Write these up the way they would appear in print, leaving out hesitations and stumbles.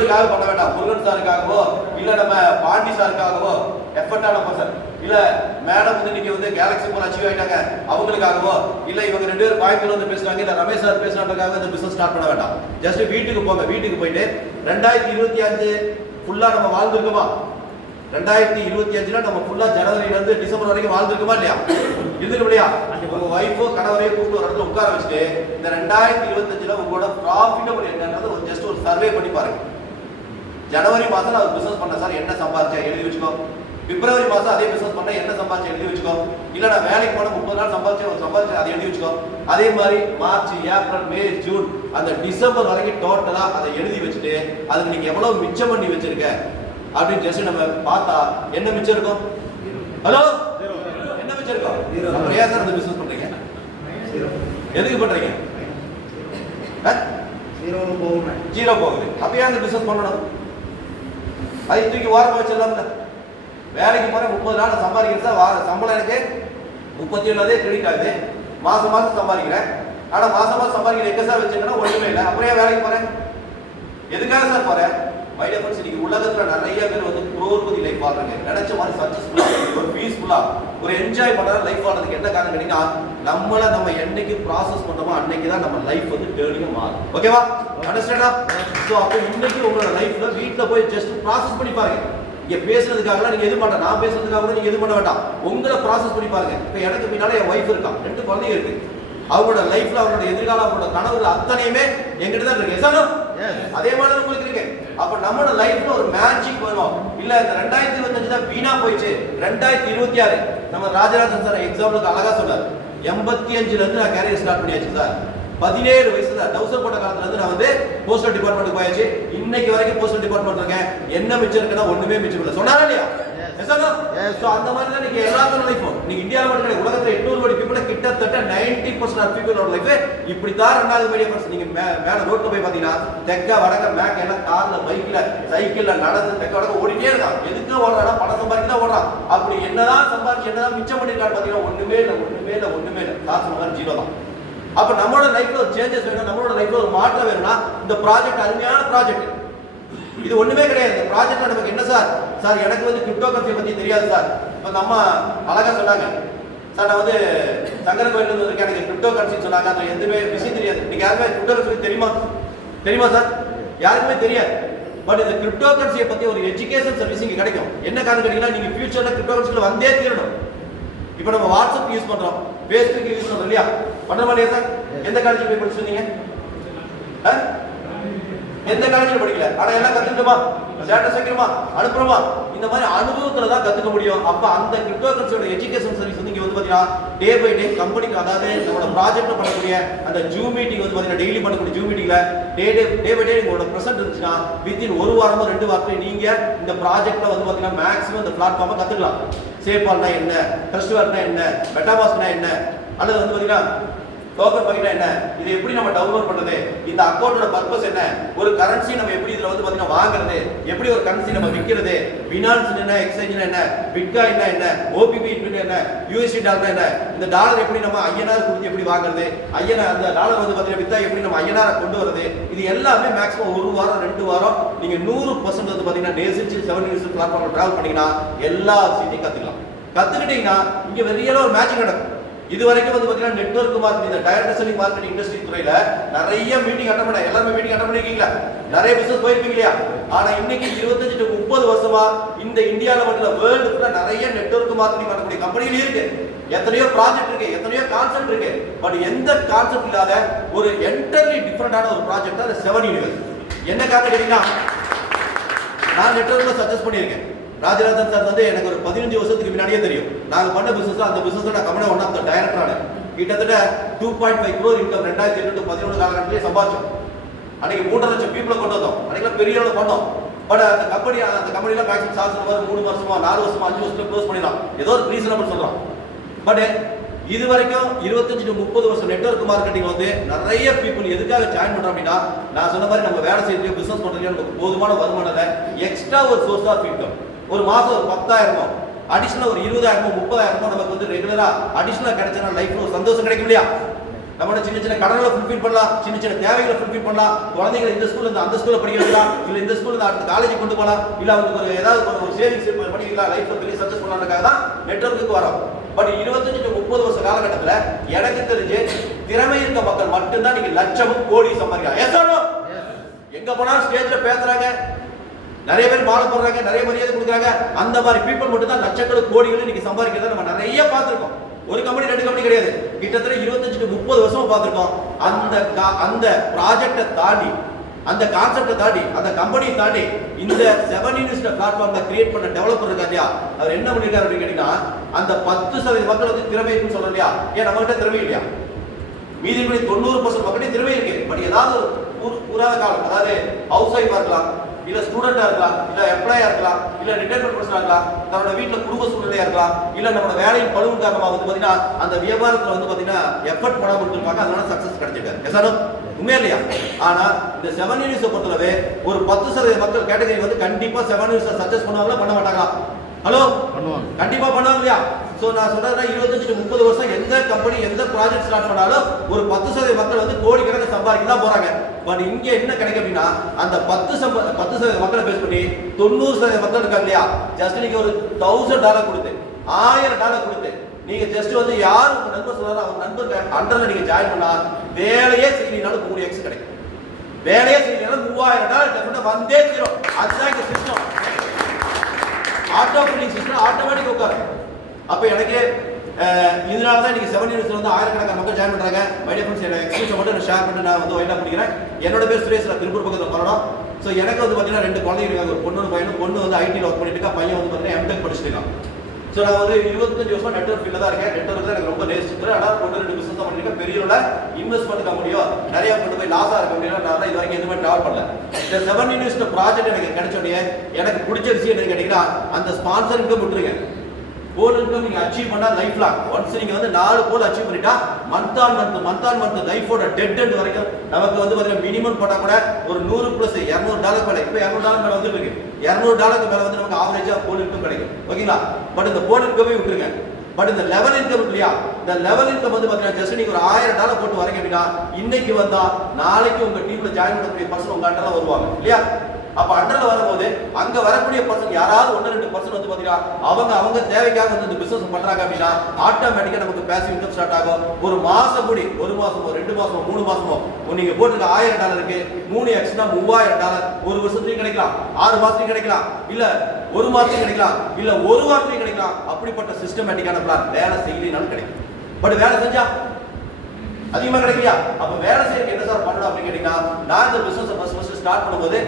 பண்ண வேண்டாம். முருகன் சாருக்காகவோ இல்ல நம்ம பாண்டி சாருக்காகவோ எஃபர்ட்டான பர்சன் இல்ல மேடம் வந்து இன்னைக்கு வந்து கேலக்ஸி போல அச்சீவ் ஆயிட்டாங்க அவங்களுக்காகவோ இல்ல இவங்க ரெண்டு பேரும் கோயம்புத்தூர் வந்து பேசுறாங்க இல்ல ரமேஷ் சார் பேசுறாங்க இந்த பிசினஸ் ஸ்டார்ட் பண்ண வேண்டாம். ஜஸ்ட் வீட்டுக்கு போங்க. வீட்டுக்கு போயிட்டு 2025 ஃபுல்லா நம்ம வாழ்ந்துருக்கோமா? 2025ல நம்ம ஃபுல்லா ஜனவரியில இருந்து டிசம்பர் வரைக்கும் வாழ்ந்துருக்கோமா இல்லையா? இருந்துரும் இல்லையா? உங்க வைஃபோ கணவரையோ கூப்பிட்டு ஒரு இடத்துல உட்கார வச்சுட்டு இந்த 2025ல உங்களோட ப்ராஃபிட்டபிள் என்னன்றது ஒரு ஜஸ்ட் ஒரு சர்வே பண்ணி பாருங்க. ஜனவரி மாசம் நான் பிசினஸ் பண்ண சார் என்ன சம்பாதிச்சேன் எழுதி வச்சுக்கோ. பிப்ரவரி மாசம் அதே பிசினஸ் பண்ண என்ன சம்பாதிச்சேன் எழுதி வச்சுக்கோ. இல்ல நான் வேலைக்கு போன 30 நாள் சம்பாதிச்சேன் அதை எழுதி வச்சுக்கோ. அதே மாதிரி மார்ச், ஏப்ரல், மே, ஜூன் அந்த டிசம்பர் வரைக்கும் டோட்டலா அதை எழுதி வச்சுட்டு அதுக்கு நீங்க எவ்வளவு மிச்சம் பண்ணி வச்சிருக்க அப்படின்னு ஜஸ்ட் நம்ம பார்த்தா என்ன மிச்சம் இருக்கும்? ஹலோ, என்ன மிச்சம் இருக்கும்? அப்புறம் ஏன் சார் அந்த பிசினஸ் பண்றீங்க? எதுக்கு பண்றீங்க? ஜீரோ போகுது. அப்ப ஏன் அந்த பிசினஸ் பண்ணணும்? அதை தூக்கி வாரம் வச்சிடலாம்ல. வேலைக்கு போற 30 நாள் சம்பாதிக்கிறதா சம்பளம் எனக்கு 37 கிரெடிட் ஆகுது. மாசம் மாசம் சம்பாதிக்கிறேன். ஆனா மாசம் மாசம் சம்பாதிக்கிற எங்க சார் வச்சிருக்கேன்னா ஒண்ணுமே இல்லை. அப்புறம் ஏன் வேலைக்கு போறேன்? எதுக்காக சார் போறேன்? மை டியர் ஃப்ரெண்ட்ஸ், இன்னைக்கு உலகத்துல நிறைய பேர் வந்து குரோர்பதி லைஃப் வாழ்றாங்க. நினைச்ச மாதிரி சக்சஸ்ஃபுல்லா ஒரு பீஸ்ஃபுல்லா ஒரு என்ஜாய் பண்ற லைஃப் வாழ்றதுக்கு என்ன காரணம் கேட்டீங்கன்னா நம்ம என்னைக்கு ப்ராசஸ் பண்றோமோ அன்னைக்கு தான் நம்ம லைஃப் வந்து டேர்னிங்கா மாறும். ஓகேவா? அண்டர்ஸ்டாண்டா? சோ அப்ப இன்னைக்கு உங்களோட லைஃப்ல வீட்ல போய் ஜஸ்ட் ப்ராசஸ் பண்ணி பாருங்க. இங்க பேசுறதுக்காக நீங்க எது பண்ண, நான் பேசுறதுக்காக கூட நீங்க எது பண்ண வேண்டாம். உங்களை ப்ராசஸ் பண்ணி பாருங்க. இப்ப எனக்கு பின்னால என் வைஃப் இருக்கா, 2 குழந்தைங்க இருக்கு. அவங்களோட லைஃப்ல அவங்களோட எதிர்காலம் அவங்களோட கனவுகள் அத்தனையுமே எங்கிட்ட தான் இருக்கு. அதே மாதிரி உங்களுக்கு இருக்கு. அப்ப நம்மளோட லைஃப்ல ஒரு மேட்சிங் வரும். இல்ல இந்த 2025 தான் வீணா போயிடுச்சு. 2026 நம்ம ராஜராஜன் சார் எக்ஸாம்பிளுக்கு அழகா சொன்னார். 85ல இருந்து நான் கேரியர் ஸ்டார்ட் பண்ணியாச்சு சார். 17 வயசுல டவுசர் போட்ட காலத்துல இருந்து நான் வந்து போஸ்டல் டிபார்ட்மெண்ட் போயாச்சு. இன்னைக்கு வரைக்கும் போஸ்டல் டிபார்ட்மெண்ட் இருக்கேன். என்ன மிச்சம் இருக்குன்னா ஒண்ணுமே மிச்சம் இல்ல. சொன்னாரா இல்லையா? அந்த மாதிரி தான் நீங்க எல்லாத்தோட லைஃபும் நீங்க இந்தியாவில் மட்டும் கிடையாது, உலகத்துல 800 கோடி பீப்புள் கிட்டத்தட்ட 90% ஆஃப் பீப்புளோட லைஃப் இப்படித்தான். 2வது மீடியா ஃப்ரெண்ட்ஸ், நீங்க மேல ரோட்ல போய் பாத்தீங்கன்னா தெக்க வடக்க மேக் எல்லாம் கார்ல பைக்ல சைக்கிள்ல நடந்து தெக்க வடக்க ஓடிட்டே இருக்கான். எதுக்கு ஓடுறானா? பணம் சம்பாதிக்க தான் ஓடுறான். அப்படி என்னதான் சம்பாதிச்சு என்னதான் மிச்சம் பண்ணிருக்கான்னு பாத்தீங்கன்னா ஒண்ணுமே இல்லை. காசு மாதிரி ஜீரோ தான். அப்ப நம்மளோட லைஃப்ல ஒரு சேஞ்சஸ் வேணும், நம்மளோட லைஃப்ல ஒரு மாற்றம் வேணும்னா இந்த ப்ராஜெக்ட் அருமையான ப்ராஜெக்ட். இது ஒண்ணுமே கிடையாது. இந்த ப்ராஜெக்ட்ல நமக்கு என்ன சார் எனக்கு வந்து கிரிப்டோ கரன்சி பத்தி தெரியாது சார். இப்ப நம்ம அழகா சொன்னாங்க சார், நான் வந்து சங்கர கோயில்ல இருந்து வந்திருக்கேன், எனக்கு கிரிப்டோ கரன்சி சொன்னாங்க. அது எதுவுமே விஷயம் தெரியாது. நீங்க யாருமே கிரிப்டோ கரன்சி தெரியுமா சார்? யாருக்குமே தெரியாது. பட் இந்த கிரிப்டோ கரன்சியை பத்தி ஒரு எஜுகேஷன் சர்வீஸ் இங்க கிடைக்கும். என்ன காரணம் கேட்டீங்கன்னா நீங்க ஃபியூச்சர்ல கிரிப்டோ கரன்சில வந்தே தீரணும். இப்ப நம்ம வாட்ஸ்அப் யூஸ் பண்றோம், Facebook யூஸ் பண்றோம் இல்லையா? பண்றோமா இல்லையா சார்? எந்த காலேஜ் போய் படிச்சிருந்தீங்க? எந்த காலேஜ்ல படிக்கல, ஆனா எல்லாம் கத்துக்கிட்டோமா? ஸ்டேட்டஸ் வைக்கிறோமா? அனுப்புறோமா? இந்த மாதிரி அனுபவத்துல தான் கத்துக்க முடியும். அப்ப அந்த கிரிப்டோ கரன்சியோட எஜுகேஷன் சர்வீஸ் வந்து இங்க வந்து பாத்தீங்கன்னா டே பை டே கம்பெனிக்கு, அதாவது நம்மளோட ப்ராஜெக்ட் பண்ணக்கூடிய அந்த ஜூம் மீட்டிங் வந்து பாத்தீங்கன்னா டெய்லி பண்ணக்கூடிய ஜூம் மீட்டிங்ல டே பை டே உங்களோட பிரசன்ட் இருந்துச்சுன்னா வித்தின் 1 வாரமோ 2 வாரத்துல நீங்க இந்த ப்ராஜெக்ட்ல வந்து பாத்தீங்கன்னா மேக்ஸிமம் இந்த பிளாட்ஃபார்மை கத்துக்கலாம். சேபால்னா என்ன, ட்ரஸ்ட்வர்க்னா என்ன, மெட்டாமாஸ்க்னா என்ன, அல்லது வந்து பாத்தீங்கன்னா டோக்கன் பாக்கெட் என்ன, இது எப்படி நம்ம டவுன்லோட் பண்றது, இந்த அக்கவுண்டோட பர்பஸ் என்ன, ஒரு கரன்சி நம்ம எப்படி இதுல வந்து பாத்தீங்கன்னா வாங்குறது, எப்படி ஒரு கரன்சி நம்ம விக்கிறது, பினான்ஸ் என்ன, எக்ஸ்சேஞ்ச் என்ன, பிட்காயின் என்ன, ஓபிபி என்ன, யூஎஸ்டி டாலர் என்ன, இந்த டாலர் எப்படி நம்ம ஐஎன்ஆர் கொடுத்து எப்படி வாங்குறது, ஐஎன்ஆர் அந்த டாலர் வந்து பாத்தீங்கன்னா வித்தா எப்படி நம்ம ஐஎன்ஆர் கொண்டு வரது, இது எல்லாமே மேக்ஸிமம் 1 வாரம் 2 வாரம் நீங்க 100% வந்து பாத்தீங்கன்னா நேசிச்சு 7 இயர்ஸ் பிளாட்ஃபார்ம்ல டிராவல் பண்ணீங்கன்னா எல்லா விஷயத்தையும் கத்துக்கலாம். கத்துக்கிட்டீங்கன்னா இங்க வெளியில ஒரு மேட்சிங் நடக்கும். இது வரைக்கும் வந்து பாத்தீங்கன்னா நெட்வொர்க் மார்க்கெட்டிங், இந்த டைரக்ட் செல்லிங் மார்க்கெட்டிங் இண்டஸ்ட்ரி துறையில நிறைய மீட்டிங் அட்டெண்ட் பண்ண, எல்லாரும் மீட்டிங் அட்டெண்ட் பண்ணிருக்கீங்களா? நிறைய பிசினஸ் போயிருக்கீங்க இல்லையா? ஆனா இன்னைக்கு 25 to 30 வருஷமா இந்த இந்தியால மட்டும் வேர்ல்டு ஃபுல்லா நிறைய நெட்வொர்க் மார்க்கெட்டிங் பண்ணக்கூடிய கம்பெனிகள் இருக்கு. எத்தனையோ ப்ராஜெக்ட் இருக்கு, எத்தனையோ கான்செப்ட் இருக்கு. பட் எந்த கான்செப்ட் இல்லாத ஒரு என்டையர்லி டிஃபரெண்டான ஒரு ப்ராஜெக்ட் தான் 7 யூனிவர்ஸ். என்ன காரணம் கேட்டீங்கன்னா நான் நெட்வொர்க்ல சஜஸ்ட் பண்ணியிருக்கேன். ராஜராஜன் சார் வந்து எனக்கு ஒரு 15 வருஷத்துக்கு முன்னாடியே தெரியும். நாங்க பண்ண பிசினஸ், அந்த பிசினஸ் நான் company one of the director. கிட்டத்தட்ட 2.5 crore இன்கம் 2008 to 2011 காலகட்டத்திலே சம்பாதிச்சோம். அன்னைக்கு 3.5 லட்சம் பீப்புளை கொண்டு வந்தோம். அன்னைக்கு பெரிய அளவு பண்ணோம். பட் அந்த கம்பெனில மேக்ஸிமம் சார்ஜ் 3 வருஷமா 4 வருஷமா 5 வருஷத்துல க்ளோஸ் பண்ணிடலாம். ஏதோ ஒரு ரீசனபிள் சொல்றோம். பட் இது வரைக்கும் 25 to 30 வருஷம் நெட்வொர்க் மார்க்கெட்டிங் வந்து நிறைய பீப்புள் எதுக்காக ஜாயின் பண்றோம் அப்படின்னா, நான் சொன்ன மாதிரி நம்ம வேலை செய்யறதுலயோ பிசினஸ் பண்றதுலயோ நமக்கு போதுமான வருமானத்தை எக்ஸ்ட்ரா ஒரு சோர்ஸ் ஆஃப் இன்கம், ஒரு மாசம் ஒரு 10,000 அடிஷனல் ஒரு 20,000 30,000 நமக்கு வந்து ரெகுலரா அடிஷனலா கிடைச்சா லைஃப்ல ஒரு சந்தோஷம் கிடைக்கும் இல்லையா? நம்மளோட சின்ன சின்ன கடன்களை ஃபுல்ஃபில் பண்ணலாம், சின்ன சின்ன தேவைகளை ஃபுல்ஃபில் பண்ணலாம். குழந்தைகளை இந்த ஸ்கூல்ல இருந்து அந்த ஸ்கூல்ல படிக்க வைக்கலாம், இல்ல இந்த ஸ்கூல்ல இருந்து அடுத்த காலேஜ் கொண்டு போகலாம், இல்ல அவங்களுக்கு ஒரு ஏதாவது ஒரு சேவிங்ஸ் பண்ணிக்கலாம், லைஃப்ல பெரிய சக்சஸ் பண்ணலாம்ன்றதுக்காக தான் நெட்வொர்க்குக்கு வரோம். பட் 25 to 30 வருஷ காலகட்டத்துல எனக்கு தெரிஞ்சு திறமை இருக்க மக்கள் மட்டும்தான் நீங்க லட்சமும் கோடி சம்பாதிக்கலாம். Yes or no? எங்க போனாலும் ஸ்டேஜ்ல பேசுறாங்க, நிறைய பேர் மாலை போடுறாங்க, நிறைய மரியாதை கொடுக்குறாங்க. அந்த மாதிரி பீப்புள் மட்டும் தான் லட்சக்கணக்கான கோடிகள் இன்னைக்கு சம்பாதிக்கிறத நம்ம நிறைய பார்த்திருக்கோம். ஒரு கம்பெனி 2 கம்பெனி கிடையாது, கிட்டத்தட்ட 25 to 30 வருஷமா பார்த்திருக்கோம். அந்த ப்ராஜெக்டை தாண்டி, அந்த கான்செப்டை தாண்டி, அந்த கம்பெனியை தாண்டி இந்த 7 யூனிவர்சிட்டி பிளாட்ஃபார்ம்ல கிரியேட் பண்ண டெவலப்பர் இருக்கா இல்லையா, அவர் என்ன பண்ணிருக்காரு அப்படின்னு கேட்டீங்கன்னா, அந்த 10% மக்கள் வந்து திறமை இருக்குன்னு சொல்றோம் இல்லையா, ஏன் நம்ம கிட்ட திறமை இல்லையா? மீதி 90% மக்களே திறமை இருக்கு. பட் ஏதாவது ஒரு கூறாத காலம், அதாவது ஹவுஸ் ஒய்ஃபா இருக்கலாம், இல்ல ஸ்டூடெண்டா இருக்கலாம், இல்ல எம்ப்ளாயா இருக்கலாம், இல்ல ரிட்டையர்மெண்ட் பர்சனா இருக்கலாம், தன்னோட வீட்டுல குடும்ப சூழ்நிலையா இருக்கலாம், இல்ல நம்மளோட வேலையின் பழுவின் காரணமாக வந்து பாத்தீங்கன்னா அந்த வியாபாரத்துல வந்து பாத்தீங்கன்னா எஃபர்ட் பண்ணாம இருந்திருப்பாங்க, அதனால சக்சஸ் கிடைச்சிருக்காரு. எஸ் உண்மையா இல்லையா? ஆனா இந்த 7 யூனிவர்சிட்டி பொறுத்தளவே ஒரு 10% மக்கள் கேட்டகரி வந்து கண்டிப்பா 7 யூனிவர்சிட்டி சக்சஸ் பண்ணுவாங்களா பண்ண மாட்டாங்களா? ஹலோ, பண்ணுவாங்க, கண்டிப்பா பண்ணுவாங்க இல்லையா? சோ நான் சொல்றேன்னா 25 to 30 வருஷம் எந்த கம்பெனி எந்த ப்ராஜெக்ட் ஸ்டார்ட் பண்ணாலும் ஒரு 10% மக்கள் வந்து கோடிக்கணக்கில் சம்பாதிக்க தான் போறாங்க. பட் இங்க என்ன கிடைக்கும் அப்படின்னா, அந்த 10% மக்களை பேஸ் பண்ணி 90% மக்கள் இருக்காங்க இல்லையா, ஜஸ்ட் நீங்க ஒரு $1000 கொடுத்து $1000 கொடுத்து நீங்க ஜஸ்ட் வந்து யார் உங்க நண்பர் சொல்றாரு அவங்க நண்பர் அண்டர்ல நீங்க ஜாயின் பண்ணா வேலையே செய்யறீங்கனாலும் 3x கிடைக்கும். வேலையே செய்யறீங்கன்னா $3000 டெஃபினட்டா வந்தே தீரும். அதுதான் இந்த system. Auto billing system automatic உட்காரு. அப்ப எனக்கு இதனால தான் நீங்க 7 யூனிவர்சிட்டி வந்து ஆயிரக்கணக்கான மக்கள் ஜாயின் பண்றாங்க. மை டியர் ஃப்ரெண்ட்ஸ், என்னோட எக்ஸ்பீரியன்ஸ் மட்டும் நான் ஷேர் பண்ணிட்டு நான் வந்து வைண்டா பண்ணிக்கிறேன். என்னோட பேர் சுரேஷ், நான் திருப்பூர் பக்கத்துல போறோம். சோ எனக்கு வந்து பாத்தீங்கன்னா 2 குழந்தைங்க இருக்காங்க, ஒரு பொண்ணு பையனும். பொண்ணு வந்து ஐடில ஒர்க் பண்ணிட்டு இருக்கா, பையன் வந்து பாத்தீங்கன்னா எம்டெக் படிச்சிட்டு இருக்கான். சோ நான் வந்து 25 வருஷமா நெட்வொர்க் ஃபீல்ட்ல தான் இருக்கேன். நெட்வொர்க் தான் எனக்கு ரொம்ப நேசிச்சு. ஆனா பொண்ணு 2 பிசினஸ் தான் பண்ணிருக்கேன். பெரிய அளவுல இன்வெஸ்ட்மென்ட் கம்பெனியோ நிறைய கொண்டு போய் லாஸா இருக்க முடியல. நான் இது வரைக்கும் எதுவுமே டிராவல் பண்ணல. இந்த 7 யூனிவர்சிட்டி ப்ராஜெக்ட் எனக்கு கிடைச்ச உடனே எனக்கு பிடிச்ச விஷயம் என்ன கேட்டீங்கன்னா, அந்த ஸ்பான்சர் இன்கம் விட்டுருங்க. கோல் இன்கம் நீங்க அச்சீவ் பண்ணா லைஃப் லாங். ஒன்ஸ் நீங்க வந்து 4 கோல் அச்சீவ் பண்ணிட்டா மந்த் ஆன் மந்த் லைஃபோட டெட் எண்ட் வரைக்கும் நமக்கு வந்து பாத்தீங்கன்னா மினிமம் போட்டா கூட ஒரு 100 பிளஸ் $200 மேல, இப்போ $200 மேல வந்துட்டு இருக்கு. $200 மேல வந்து நமக்கு ஆவரேஜா கோல் இன்கம் கிடைக்கும். ஓகேங்களா? பட் இந்த கோல் இன்கமே விட்டுருங்க. பட் இந்த லெவல் இன்கம் இல்லையா, இந்த லெவல் இன்கம் வந்து பாத்தீங்கன்னா ஜஸ்ட் நீங்க ஒரு $1000 போட்டு வரீங்க அப்படின்னா, இன்னைக்கு வந்தா நாளைக்கு உங்க டீம்ல ஜாயின் பண்ணக்கூடிய பர்சன் உங்க அண்டர்ல வருவாங்க இல்லையா? அப்ப அண்டர்ல வரும்போது அங்க வரக்கூடிய பர்சன் யாராவது 1-2% வந்து பாத்தீங்கன்னா அவங்க தேவைக்காக வந்து இந்த பிசினஸ் பண்றாங்க அப்படின்னா ஆட்டோமேட்டிக்கா நமக்கு பேசிவ் இன்கம் ஸ்டார்ட் ஆகும். ஒரு மாசம் கூடி, ஒரு மாசமோ 2 மாசமோ 3 மாசமோ நீங்க போட்டுருக்க $1000 3x $3000 ஒரு வருஷத்துலயும் கிடைக்கலாம், 6 மாசத்துலயும் கிடைக்கலாம், இல்ல ஒரு மாசத்துலயும் கிடைக்கலாம், இல்ல ஒரு வாரத்துலயும் கிடைக்கலாம். அப்படிப்பட்ட சிஸ்டமேட்டிக்கான பிளான் வேலை செய்யலினாலும் கிடைக்கும். பட் வேலை செஞ்சா அதிகமா கிடைக்கலையா? அப்ப வேலை செய்ய என்ன சார் பண்ணணும் அப்படின்னு கேட்டீங்கன்னா, நான் இந்த பிசினஸ் ஃபர்ஸ்ட் ஸ்டார்ட் பண்ணும்போது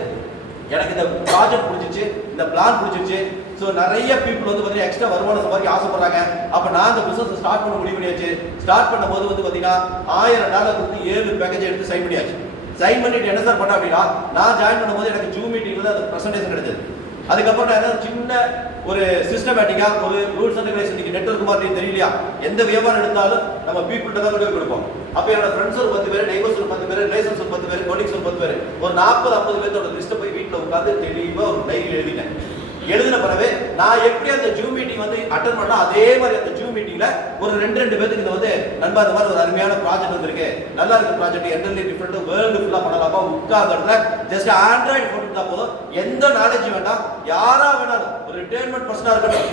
எனக்கு இந்த ப்ராஜெக்ட் பிடிச்சிச்சு, இந்த பிளான் பிடிச்சிச்சு. ஸோ நிறைய பீப்புள் வந்து பார்த்தீங்கன்னா எக்ஸ்ட்ரா வருமானம் சம்பாதிக்க ஆசைப்படுறாங்க. அப்போ நான் இந்த பிசினஸ் ஸ்டார்ட் பண்ண முடிவு பண்ணியாச்சு. ஸ்டார்ட் பண்ணும்போது வந்து பார்த்தீங்கன்னா $1000 கொடுத்து 7 பேக்கேஜ் எடுத்து சைன் பண்ணியாச்சு. சைன் பண்ணிட்டு என்ன சார் பண்ண அப்படின்னா, நான் ஜாயின் பண்ணும்போது எனக்கு ஜூம் மீட்டிங்ல அந்த ப்ரெசன்டேஷன் கிடைச்சது. அதுக்கப்புறம் நான் என்ன சின்ன ஒரு சிஸ்டமேட்டிக்கா ஒரு ரூல்ஸ் அண்ட் ரெகுலேஷன் நெட்வொர்க் மாதிரி தெரியலையா, எந்த வியாபாரம் எடுத்தாலும் நம்ம பீப்புள்கிட்ட தான் கொண்டு கொடுப்போம். அப்ப என்னோட ஃப்ரெண்ட்ஸ் ஒரு 10 பேர், நெய்பர்ஸ் ஒரு 10 பேர், ரிலேஷன்ஸ் ஒரு 10 பேர், கொலீக்ஸ் ஒரு 10 பேர், ஒரு 40-50 பேரோட லிஸ்ட்டை போய் வீட்டில் உட்காந்து தெளிவா ஒரு டைரி எழுதினேன். எழுதின பிறகு நான் எப்படி அந்த ஜூம் மீட்டிங் வந்து அட்டெண்ட் பண்ணா, அதே மாதிரி அந்த ஜூம் மீட்டிங்ல ஒரு 2 பேருக்கு இந்த வந்து நண்பா இந்த மாதிரி ஒரு அருமையான ப்ராஜெக்ட் வந்திருக்கு, நல்லா இருக்கு ப்ராஜெக்ட், என்டர்லி டிஃபரெண்ட் வேர்ல்டு ஃபுல்லா பண்ணலாமா, உட்கார்ந்துல ஜஸ்ட் ஆண்ட்ராய்டு போன் இருந்தா போதும், எந்த நாலேஜ் வேண்டாம், யாரா வேணாலும், ஒரு ரிட்டையர்மெண்ட் பர்சனா இருக்கட்டும்,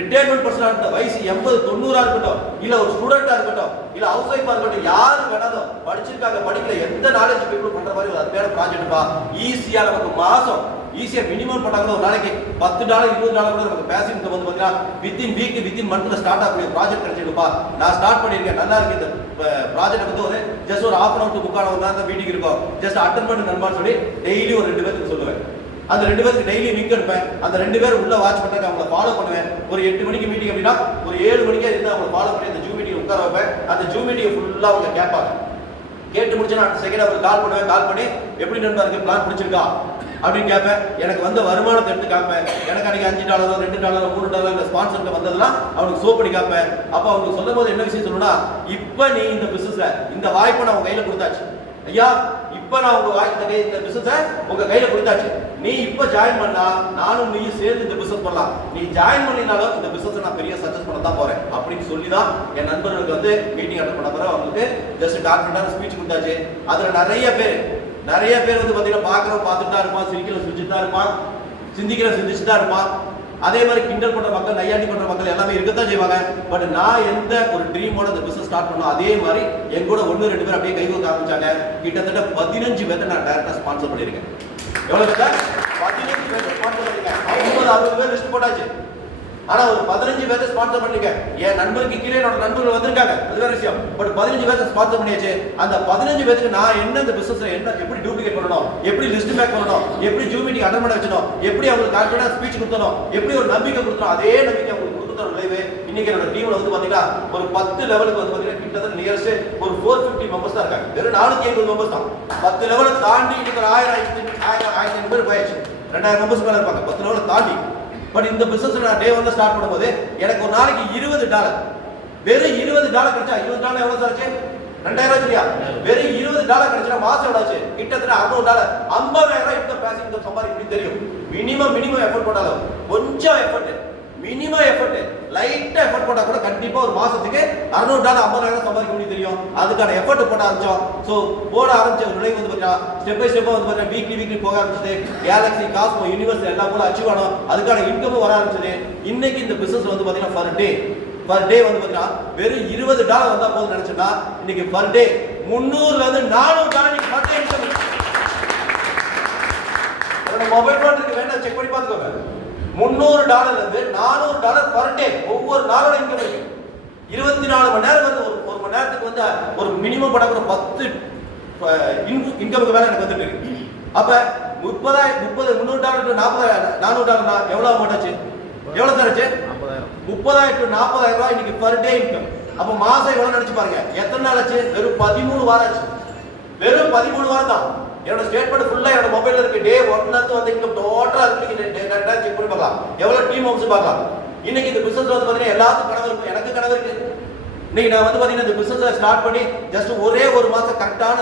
ரிட்டையர்மெண்ட் பர்சனா இருக்கட்டும், வயசு 80-90 இருக்கட்டும், இல்ல ஒரு ஸ்டூடெண்டா இருக்கட்டும், இல்ல ஹவுஸ் ஒய்ஃபா இருக்கட்டும், யாரு வேணாலும் படிச்சிருக்காங்க படிக்கல எந்த நாலேஜ் பீப்புள் பண்ற மாதிரி ஒரு அருமையான ப்ராஜெக்ட்பா. ஈஸியா நமக்கு மாசம் ஈஸியா மினிமம் போட்டாங்க ஒரு நாளைக்கு $10 $20 கூட நமக்கு பேசிவ் இன்கம் வந்து பாத்தீங்கன்னா வித்தின் வீக் வித்தின் மந்த்ல ஸ்டார்ட் ஆகக்கூடிய ப்ராஜெக்ட் கிடைச்சிருப்பா. நான் ஸ்டார்ட் பண்ணிருக்கேன், நல்லா இருக்கு. இந்த ப்ராஜெக்ட் வந்து ஒரு ஜஸ்ட் ஒரு 1/2 hour to 3/4 hour தான் மீட்டிங் இருக்கும். ஜஸ்ட் அட்டெண்ட் பண்ணி நண்பான்னு சொல்லி டெய்லி ஒரு 2 பேருக்கு சொல்லுவேன். அந்த 2 பேருக்கு டெய்லி லிங்க் எடுப்பேன். அந்த 2 பேர் உள்ள வாட்ச் பண்றாங்க, அவங்கள ஃபாலோ பண்ணுவேன். ஒரு 8 மணிக்கு மீட்டிங் அப்படின்னா ஒரு 7 மணிக்கே இருந்து அவங்களை ஃபாலோ பண்ணி அந்த ஜூம் மீட்டிங் உட்கார வைப்பேன். அந்த ஜூம் மீட்டிங் ஃபுல்லா அவங்க கேட்பாங்க. கேட்டு முடிச்சா அடுத்த செகண்ட் அவருக்கு கால் பண்ணுவேன். கால் பண்ணி எப்படி நண்பா இருக்கு, பிளான் பிடிச்சிருக்கா அப்படின்னு கேட்பேன். எனக்கு வந்த வருமானத்தை எடுத்து காப்பேன். எனக்கு அன்னைக்கு $5 $2 $3 இந்த ஸ்பான்சர்க்கு வந்ததெல்லாம் அவனுக்கு சோப் பண்ணி காப்பேன். அப்போ அவங்க சொல்லும் போது என்ன விஷயம் சொல்லணும்னா, இப்ப நீ இந்த பிசினஸ்ல இந்த வாய்ப்பை நான் உங்க கையில கொடுத்தாச்சு ஐயா, இப்ப இப்போ நான் இந்த பிசினஸை உங்க கையில கொடுத்தாச்சு. நீ இப்போ ஜாயின் பண்ணா நானும் நீ சேர்ந்து இந்த பிசினஸ் பண்ணலாம். நீ ஜாயின் பண்ணினாலும் இந்த பிசினஸ் நான் பெரிய சக்சஸ் பண்ண தான் போறேன் அப்படின்னு சொல்லி தான் என் நண்பர்களுக்கு வந்து மீட்டிங் அட்டெண்ட் பண்ண போறேன். அவங்களுக்கு ஜஸ்ட் கான்ஃபிடன்டான ஸ்பீச் கொடுத்தாச்சு. அதுல நிறைய பேர் வந்து பாத்தீங்கன்னா பாக்குறோம் பார்த்துட்டு தான் இருப்பான், சிரிக்கிற சிரிச்சுட்டு தான் இருப்பான், சிந்திக்கிற சிந்திச்சுட்டு தான் இருப்பான். அதே மாதிரி கிண்டல் பண்ற மக்கள், நையாண்டி பண்ற மக்கள் எல்லாமே இருக்கத்தான் செய்வாங்க. பட் நான் எந்த ஒரு ட்ரீமோட இந்த பிசினஸ் ஸ்டார்ட் பண்ணோம், அதே மாதிரி என் கூட 1-2 பேர் அப்படியே கை கொடுக்க ஆரம்பிச்சாங்க. கிட்டத்தட்ட 15 பேர்த்த நான் டைரக்டா ஸ்பான்சர் பண்ணிருக்கேன். எவ்வளவு பேர்? 15 பேர் ஸ்பான்சர் பண்ணிருக்கேன். 50-60 பேர் லிஸ்ட் போட்டாச்சு. ஆனா ஒரு 15 பேரை ஸ்பான்சர் பண்ணிருக்கேன். என் நண்பருக்கு கீழே என்னோட நண்பர்கள் வந்திருக்காங்க, அது வேற விஷயம். பட் 15 பேரை ஸ்பான்சர் பண்ணியாச்சு. அந்த 15 பேருக்கு நான் என்ன இந்த பிசினஸ்ல என்ன எப்படி டூப்ளிகேட் பண்ணணும், எப்படி லிஸ்ட் பேக் பண்ணணும், எப்படி ஜூம் மீட்டிங் அட்டெண்ட் பண்ண வச்சணும், எப்படி அவங்களுக்கு கான்ஃபிடன்ஸ் ஸ்பீச் கொடுத்தணும், எப்படி ஒரு நம்பிக்கை கொடுத்தணும், அதே நம்பிக்கை அவங்களுக்கு கொடுத்த விளைவு இன்னைக்கு என்னோட டீம்ல வந்து பாத்தீங்கன்னா ஒரு 10 லெவலுக்கு வந்து பாத்தீங்கன்னா கிட்டத்தட்ட நியர்ஸ்ட் ஒரு 450 மெம்பர்ஸ் தான் இருக்காங்க. வெறும் 450 மெம்பர்ஸ் தான். 10 லெவலை தாண்டி இன்னைக்கு 1000 பேர் போயாச்சு. 2000 மெம்பர்ஸ் மேல இருப்பாங்க 10 லெவலை தாண்டி. பட் இந்த பிசினஸ் நான் டே 1 ஸ்டார்ட் பண்ணும்போது எனக்கு ஒரு நாளைக்கு $20, வெறும் $20 கிடைச்சா, $20 எவ்வளவு சார் ஆச்சு? 2000 இல்லையா? வெறும் $20 கிடைச்சா மாசம் எவ்வளவு ஆச்சு? கிட்டத்தட்ட $600, $50,000 இன்கம், பேசிவ் இன்கம் சம்பாதிக்க தெரியும். மினிமம் எஃபர்ட் போட்டாலும், கொஞ்சம் எஃபர்ட், மினிமம் எஃபர்ட், லைட்டா எஃபர்ட் போட்டா கூட கண்டிப்பா ஒரு மாசத்துக்கு $600 $50,000 சம்பாதிக்க முடியும் தெரியும். அதுக்கான எஃபர்ட் போட ஆரம்பிச்சோம். சோ போட ஆரம்பிச்ச விளைவு வந்து பாத்தீங்கன்னா ஸ்டெப் பை ஸ்டெப்பா வந்து பாத்தீங்கன்னா வீக்லி போக ஆரம்பிச்சது. கேலக்ஸி, காஸ்மோ, யூனிவர்ஸ் எல்லாம் கூட அச்சீவ் ஆனோம். அதுக்கான இன்கமும் வர ஆரம்பிச்சது. இன்னைக்கு இந்த பிசினஸ் வந்து பாத்தீங்கன்னா பர் டே வந்து பாத்தீங்கன்னா வெறும் $20 வந்தா போதும் நினைச்சா இன்னைக்கு பர் டே 300 ல இருந்து $400 நீங்க பர் டே இன்கம். உங்க மொபைல் போன் இருக்கு, வேணா செக் பண்ணி பாத்துக்கோங்க. $300 ல இருந்து $400 பர் டே ஒவ்வொரு நாளோட இன்கம் இருக்கு. 24 மணி நேரம் வந்து ஒரு மணி நேரத்துக்கு வந்து ஒரு மினிமம் படக்கூட 10 இன்கமுக்கு மேல எனக்கு வந்துட்டு இருக்கு. அப்ப $300 டு $400 எவ்வளவு அமௌண்ட் ஆச்சு? எவ்வளவு சார் ஆச்சு? 30,000 டு 40,000 இன்னைக்கு பர் டே இன்கம். அப்ப மாசம் எவ்வளவு நினைச்சு பாருங்க. எத்தனை நாள் ஆச்சு? வெறும் 13 வாரம் ஆச்சு. வெறும் 13 வாரம் தான். என்னோட ஸ்டேட்மெண்ட் ஃபுல்லா என்னோட மொபைல்ல இருக்கு. டே 1 ல இருந்து வந்து இன்கம் டோட்டலா இருக்கு. டேட்டா செக் பண்ணி பார்க்கலாம். எவ்வளவு டீம் ஹவுஸ் பார்க்கலாம். இன்னைக்கு இந்த பிசினஸ் வந்து பாத்தீங்கன்னா எல்லாத்துக்கும் கனவு இருக்கு, எனக்கு கனவு இருக்கு. இன்னைக்கு நான் வந்து பாத்தீங்கன்னா இந்த பிசினஸ் ஸ்டார்ட் பண்ணி ஜஸ்ட் ஒரே ஒரு மாசம் கரெக்டான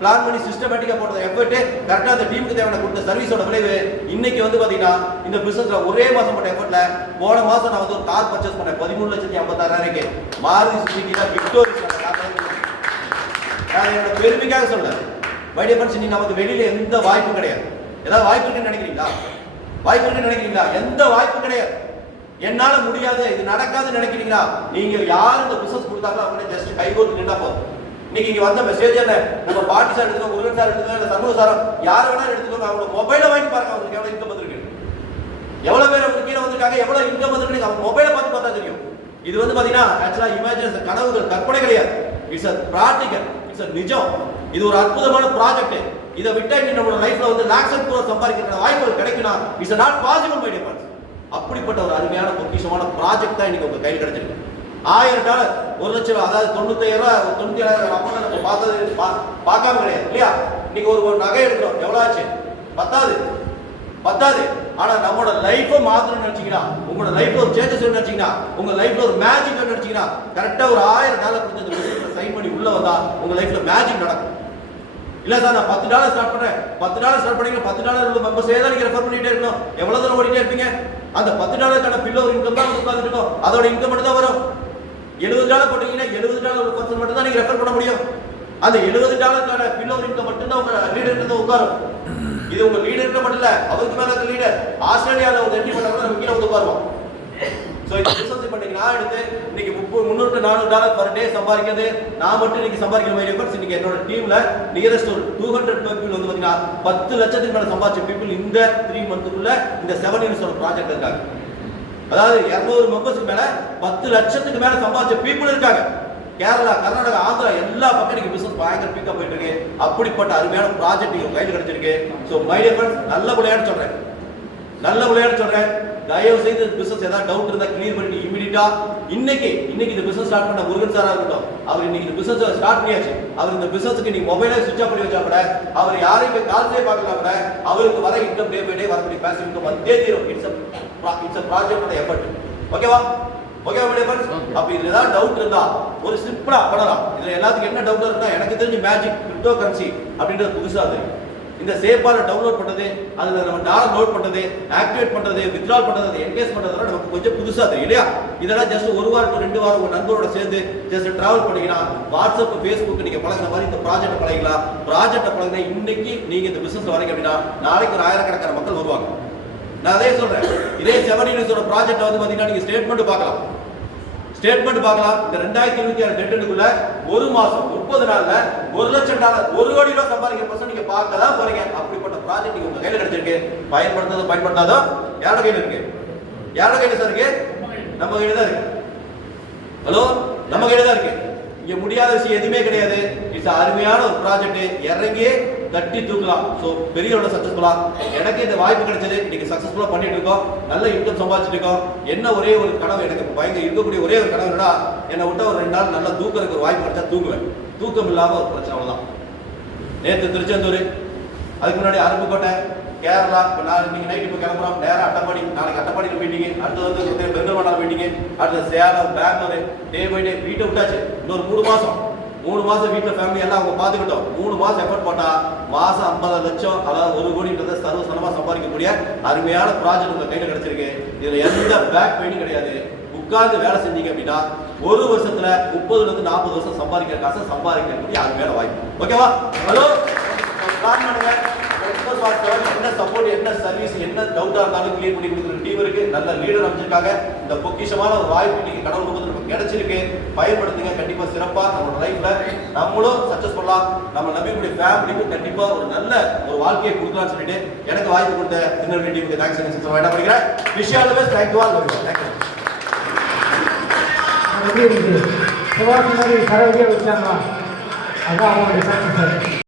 பிளான் பண்ணி சிஸ்டமேட்டிக்கா போட்டத எஃபர்ட், கரெக்டா அந்த டீமுக்கு தேவையான கொடுத்த சர்வீஸோட விளைவு இன்னைக்கு வந்து பாத்தீங்கன்னா இந்த பிசினஸ்ல ஒரே மாசம் போட்ட எஃபர்ட்ல போன மாசம் நான் வந்து ஒரு கார் பர்ச்சேஸ் பண்ணேன் 13,56,000 மாருதி சுசுகி தான் விக்டோரி. நான் என்னோட பெருமைக்காக சொல்றேன். மை டியர் ஃப்ரெண்ட்ஸ், இன்னைக்கு நமக்கு வெளியில எந்த வாய்ப்பும் கிடையாது. ஏதாவது வாய்ப்பு இருக்குன்னு நினைக்கிறீங்களா? வாய்ப்பு இருக்குன்னு நினைக்கிறீங்களா? எந்த வாய்ப்பும் கிடையாது. என்னால முடியாது, இது நடக்காதுன்னு நினைக்கிறீங்களா? நீங்க யார் இந்த பிசினஸ் கொடுத்தாங்களோ அவங்க ஜஸ்ட் கைகோர்த்து நின்றா போதும். இன்னைக்கு இங்க வந்த மெசேஜ் என்ன, நம்ம பாட்டி சார் எடுத்துக்கோ, முருகன் சார் எடுத்துக்கோ, இல்ல சண்முக சார் யார் வேணாலும் எடுத்துக்கோங்க. அவங்க மொபைலை வாங்கி பாருங்க, அவங்களுக்கு எவ்வளவு இன்கம் வந்திருக்கு, எவ்வளவு பேர் அவங்க கீழே வந்திருக்காங்க, எவ்வளவு இன்கம் வந்திருக்கு. அவங்க மொபைலை பார்த்து பார்த்தா தெரியும். இது வந்து பாத்தீங்கன்னா ஆக்சுவலா இமேஜினேஷன், கனவுகள், கற்பனை கிடையாது. It's a practical, it's a நிஜம். இது ஒரு அற்புதமான ப்ராஜெக்ட். இதை விட்டா இன்னைக்கு நம்மளோட லைஃப்ல வந்து லாக்ஸ் அண்ட் crores சம்பாதிக்கிற வாய்ப்புகள் கிடைக்கும்னா it's not possible my dear friends. அப்படிப்பட்ட ஒரு அருமையான பொக்கிஷமான ப்ராஜெக்ட் தான் இன்னைக்கு உங்க கையில் கிடைச்சிருக்கு. $1,000 1 லட்சம், அதாவது 95,000 97,000 அப்போ நம்ம பார்த்தது பார்க்காம கிடையாது இல்லையா? இன்னைக்கு ஒரு நகை எடுக்கிறோம், எவ்வளவு ஆச்சு? பத்தாது. ஆனா நம்மளோட லைஃபை மாத்தணும்னு நினைச்சீங்கன்னா, உங்களோட லைஃப்ல ஒரு சேஞ்சஸ் நினைச்சீங்கன்னா, உங்க லைஃப்ல ஒரு மேஜிக் நினைச்சீங்கன்னா, கரெக்டா ஒரு $1,000 கொடுத்து இந்த பிசினஸ்ல சைன் பண்ணி உள்ள வந்தா உங்க லைஃப்ல மேஜிக் நடக்கும். இல்ல சார் நான் $10 ஸ்டார்ட் பண்றேன், $10 ஸ்டார்ட் பண்ணீங்க, $10 உள்ள மெம்பர்ஸ் ஏதாவது நீங்க ரெஃபர் பண்ணிட்டே இருக்கணும். எவ்வளவு தூரம் ஓடிட்டே இருப்பீங்க? அந்த $10 பில்லோ ஒரு இன்கம் தான் உட்கார்ந்து இருக்கும். அதோட இன்கம் மட்டும் தான் வரும். $70 போட்டீங்கன்னா $70 ஒரு பர்சன் மட்டும் தான் நீங்க ரெஃபர் பண்ண முடியும். அந்த $70 பில்லோ இன்கம் மட்டும் தான் உங்க லீடர் கிட்ட உட்காரும். இது உங்க லீடர் கிட்ட மட்டும் இல்ல, அவருக்கு மேல இருக்க லீடர் ஆஸ்திரேலியால ஒரு என்ட்ரி பண்ணா நம்ம கீழ வந்து உட்காருவோம். சோ இந்த பிசினஸ் பண்ணீங்க நான் எடுத்து இன்னைக்கு $300-400 பர் டே சம்பாதிக்கிறது நான் மட்டும் இன்னைக்கு சம்பாதிக்கிற மாதிரி எஃபர்ட்ஸ். இன்னைக்கு என்னோட டீம்ல நியரஸ்ட் ஒரு 200 பீப்புள் வந்து பாத்தீங்கன்னா 10 லட்சத்துக்கு மேல சம்பாதிச்ச பீப்புள் இந்த 3 மந்த்க்குள்ள இந்த 7 இயர்ஸோட ப்ராஜெக்ட் இருக்காங்க. அதாவது 200 மெம்பர்ஸ்க்கு மேல 10 லட்சத்துக்கு மேல சம்பாதிச்ச பீப்புள் இருக்காங்க. கேரளா, கர்நாடகா, ஆந்திரா எல்லா பக்கம் நீங்க பிசினஸ் பயங்கர பிக்கப் போயிட்டு இருக்கு. அப்படிப்பட்ட அருமையான ப்ராஜெக்ட் உங்க கையில் கிடைச்சிருக்கு. சோ மை டியர் ஃப்ரெண்ட்ஸ், நல்ல விளையாட்டு சொல்றேன். தயவு செய்து பிசினஸ் ஏதாவது டவுட் இருந்தா கிளியர் பண்ணி இமிடியேட்டா இன்னைக்கு இந்த பிசினஸ் ஸ்டார்ட் பண்ண முருகன் சாரா இருக்கட்டும், அவர் இன்னைக்கு இந்த பிசினஸ் ஸ்டார்ட் பண்ணியாச்சு. அவர் இந்த பிசினஸ்க்கு நீங்க மொபைலை சுவிட்ச் ஆஃப் பண்ணி வச்சா கூட, அவர் யாரையும் போய் கால்ஸே பார்க்கலாம் கூட, அவருக்கு வர இன்கம் டே பை டே வரக்கூடிய பாசிவ் இன்கம் வந்தே தீரும். It's a project effort. ஓகேவா மை ஃப்ரெண்ட்ஸ்? அப்ப இதுல ஏதாவது டவுட் இருந்தா ஒரு சிம்பிளா பண்ணலாம். இதுல எல்லாத்துக்கும் என்ன டவுட் இருந்தா, எனக்கு தெரிஞ்ச மேஜிக், கிரிப்டோ கரன்சி அப்படின்றது புதுசாக தெரியும். இந்த சேப்பால டவுன்லோட் பண்றது, அதுல நம்ம டாலர் லோட் பண்றது, ஆக்டிவேட் பண்றது, வித்ட்ரால் பண்றது, என்கேஜ் பண்றதுலாம் நமக்கு கொஞ்சம் புதுசா தெரியும் இல்லையா? இதெல்லாம் ஜஸ்ட் ஒரு வாரம் 2 வாரம் உங்க நண்பரோட சேர்ந்து ஜஸ்ட் டிராவல் பண்ணீங்கன்னா வாட்ஸ்அப், ஃபேஸ்புக் நீங்க பழகின மாதிரி இந்த ப்ராஜெக்ட் பழகிக்கலாம். ப்ராஜெக்ட் பழகினா இன்னைக்கு நீங்க இந்த பிசினஸ் வரீங்க அப்படின்னா நாளைக்கு ஒரு ஆயிரக்கணக்கான மக்கள் வருவாங்க. நான் அதே சொல்றேன், இதே 7 நியூஸோட ப்ராஜெக்ட் வந்து பாத்தீங்கன்னா நீங்க ஸ்டேட்மெண்ட் பார்க்கலாம். இந்த 2026 டெட்னுக்குள்ள ஒரு மாசம் 30 நாள்ல $1,00,000 1 கோடி ரூபாய் சம்பாதிக்கிற பர்சன் நீங்க பார்க்க தான் போறீங்க. அப்படிப்பட்ட ப்ராஜெக்ட் நீங்க உங்க கையில கிடைச்சிருக்கு. பயன்படுத்தாதோ யாரோட கையில இருக்கு? யாரோட கையில சார் இருக்கு? நம்ம கையில தான் இருக்கு. ஹலோ, நம்ம கையில தான் இருக்கு. இங்க முடியாத விஷயம் எதுவுமே கிடையாது. இட்ஸ் அருமையான ஒரு ப்ராஜெக்ட். இறங்கி தட்டி தூக்கலாம். ஸோ பெரியவரோட சக்சஸ்ஃபுல்லா எனக்கு இந்த வாய்ப்பு கிடைச்சது. இன்னைக்கு சக்சஸ்ஃபுல்லா பண்ணிட்டு இருக்கோம். நல்ல இன்கம் சம்பாதிச்சுட்டு இருக்கோம். என்ன ஒரே ஒரு கனவு எனக்கு பயங்கர இருக்கக்கூடிய ஒரே ஒரு கனவு என்னன்னா, என்னை விட்டா ஒரு 2 நாள் நல்லா தூக்கிறதுக்கு ஒரு வாய்ப்பு கிடைச்சா தூங்குவேன். தூக்கம் இல்லாம ஒரு பிரச்சனை அவ்வளவுதான். நேற்று திருச்செந்தூர், அதுக்கு முன்னாடி அருப்புக்கோட்டை, கேரளா. இப்போ நான் இன்னைக்கு நைட் இப்போ கிளம்புறோம். நேரம் அட்டப்பாடி, நாளைக்கு அட்டப்பாடியில் மீட்டிங்கு, அடுத்தது வந்து பெருங்கல்மண்டலம் மீட்டிங்கு, அடுத்தது Salem, Bangalore. Day by day வீட்டை விட்டாச்சு. இன்னொரு 3 மாசம் வீட்டில் ஃபேமிலி எல்லாம் அவங்க பார்த்துக்கிட்டோம். 3 மாசம் எஃபர்ட் போட்டா மாசம் 50 லட்சம், அதாவது 1 கோடின்றதை சர்வசனமாக சம்பாதிக்கக்கூடிய அருமையான ப்ராஜெக்ட் உங்க கையில் கிடைச்சிருக்கு. இதுல எந்த பேக் பெயினும் கிடையாது. உட்கார்ந்து வேலை செஞ்சீங்க அப்படின்னா ஒரு வருஷத்துல 30 ல இருந்து 40 வருஷம் சம்பாதிக்கிற காசை சம்பாதிக்கக்கூடிய அருமையான வாய்ப்பு. ஓகேவா? ஹலோ, பிளான் பண்ணுங்க. என்ன சப்போர்ட், என்ன சர்வீஸ், என்ன டவுட்டா இருந்தாலும் கிளியர் பண்ணி கொடுக்குற டீம் இருக்கு. நல்ல லீடர் அமைச்சிருக்காங்க. இந்த பொக்கிஷமான ஒரு வாய்ப்பு இன்னைக்கு கடவுள் ரூபத்தில் நமக்கு கிடைச்சிருக்கு. பயன்படுத்துங்க. கண்டிப்பா சிறப்பா நம்மளோட லைஃப்ல நம்மளும் சக்சஸ்ஃபுல்லா நம்ம நம்பிக்கூடிய ஃபேமிலிக்கும் கண்டிப்பா ஒரு நல்ல ஒரு வாழ்க்கையை கொடுக்கலாம்னு சொல்லிட்டு எனக்கு வாய்ப்பு கொடுத்த திருநெல்வேலி டீமுக்கு தேங்க்ஸ் என்ன பண்ணிக்கிறேன். Wish all the best. Thank you all. Thank you. சரவடியா வச்சாங்களா? அதான் அவங்களுடைய சக்சஸ்.